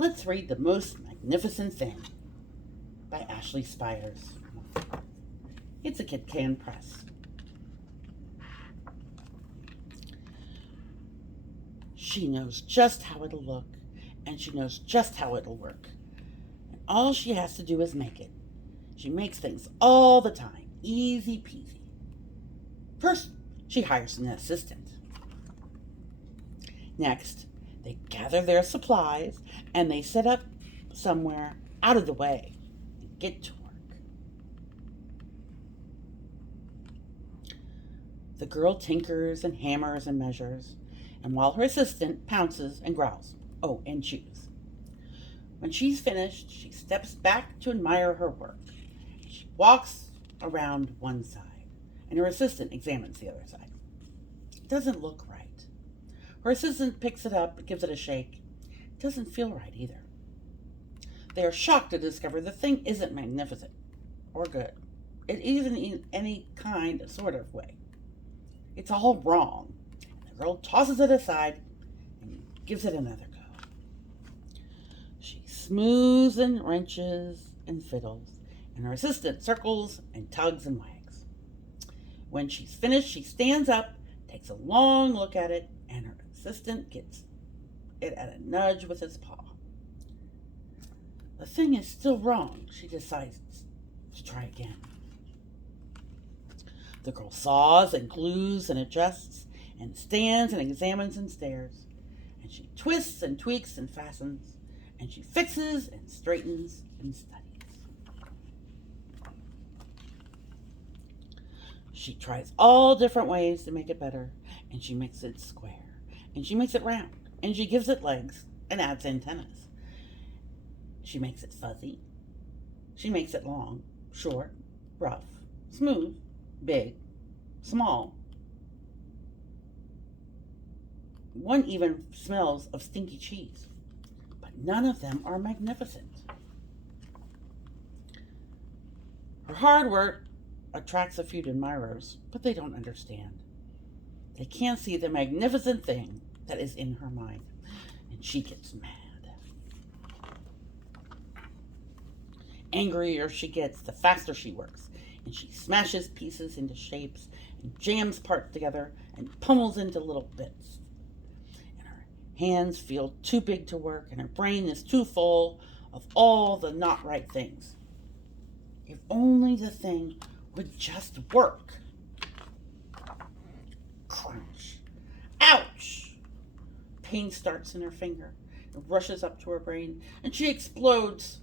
Let's read The Most Magnificent Thing by Ashley Spires. It's a Kit Can Press. She knows just how it'll look, and she knows just how it'll work. And all she has to do is make it. She makes things all the time, easy peasy. First, she hires an assistant. Next, they gather their supplies and they set up somewhere out of the way and get to work. The girl tinkers and hammers and measures, and while her assistant pounces and growls, oh, and chews. When she's finished, she steps back to admire her work. She walks around one side, and her assistant examines the other side. It doesn't look right. Her assistant picks it up and gives it a shake. It doesn't feel right either. They are shocked to discover the thing isn't magnificent or good. It isn't in any kind of sort of way. It's all wrong. The girl tosses it aside and gives it another go. She smooths and wrenches and fiddles, and her assistant circles and tugs and wags. When she's finished, she stands up, takes a long look at it, and her assistant gets it at a nudge with his paw. The thing is still wrong. She decides to try again. The girl saws and glues and adjusts and stands and examines and stares. And she twists and tweaks and fastens. And she fixes and straightens and studies. She tries all different ways to make it better. And she makes it square. And she makes it round. And she gives it legs and adds antennas. She makes it fuzzy. She makes it long, short, rough, smooth, big, small. One even smells of stinky cheese. But none of them are magnificent. Her hard work attracts a few admirers, but they don't understand. They can't see the magnificent thing that is in her mind, and she gets mad. Angrier she gets, the faster she works, and she smashes pieces into shapes and jams parts together and pummels into little bits. And her hands feel too big to work, and her brain is too full of all the not right things. If only the thing would just work. Crunch. Ouch! Pain starts in her finger. It rushes up to her brain, and she explodes.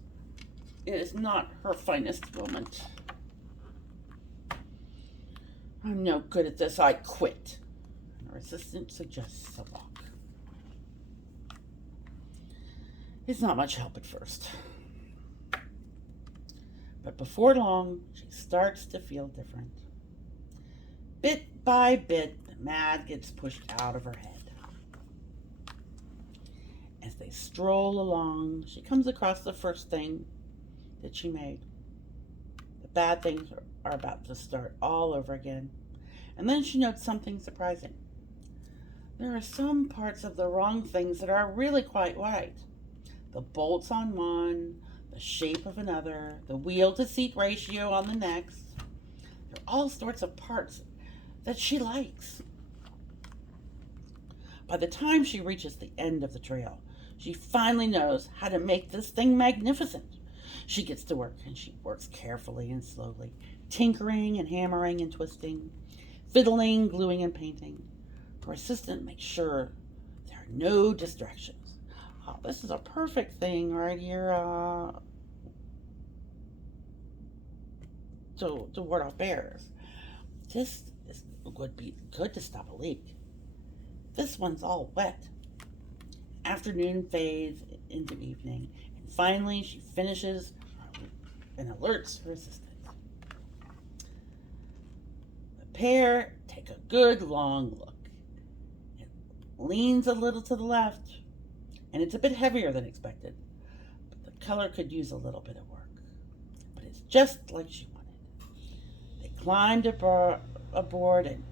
It is not her finest moment. I'm no good at this. I quit. And her assistant suggests a walk. It's not much help at first. But before long, she starts to feel different. Bit by bit, the mad gets pushed out of her head. As they stroll along, she comes across the first thing that she made. The bad things are about to start all over again. And then she notes something surprising. There are some parts of the wrong things that are really quite right. The bolts on one, the shape of another, the wheel to seat ratio on the next. There are all sorts of parts that she likes. By the time she reaches the end of the trail, she finally knows how to make this thing magnificent. She gets to work, and she works carefully and slowly, tinkering and hammering and twisting, fiddling, gluing, and painting. Her assistant makes sure there are no distractions. Oh, this is a perfect thing right here to ward off bears. Would be good to stop a leak. This one's all wet. Afternoon fades into evening, and finally she finishes and alerts her assistant. The pair take a good long look. It leans a little to the left, and it's a bit heavier than expected, but the color could use a little bit of work. But it's just like she wanted. They climbed aboard and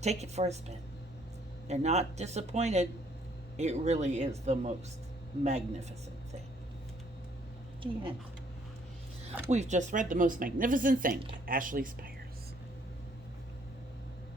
take it for a spin. They're not disappointed. It really is the most magnificent thing. The end. We've just read The Most Magnificent Thing by Ashley Spires.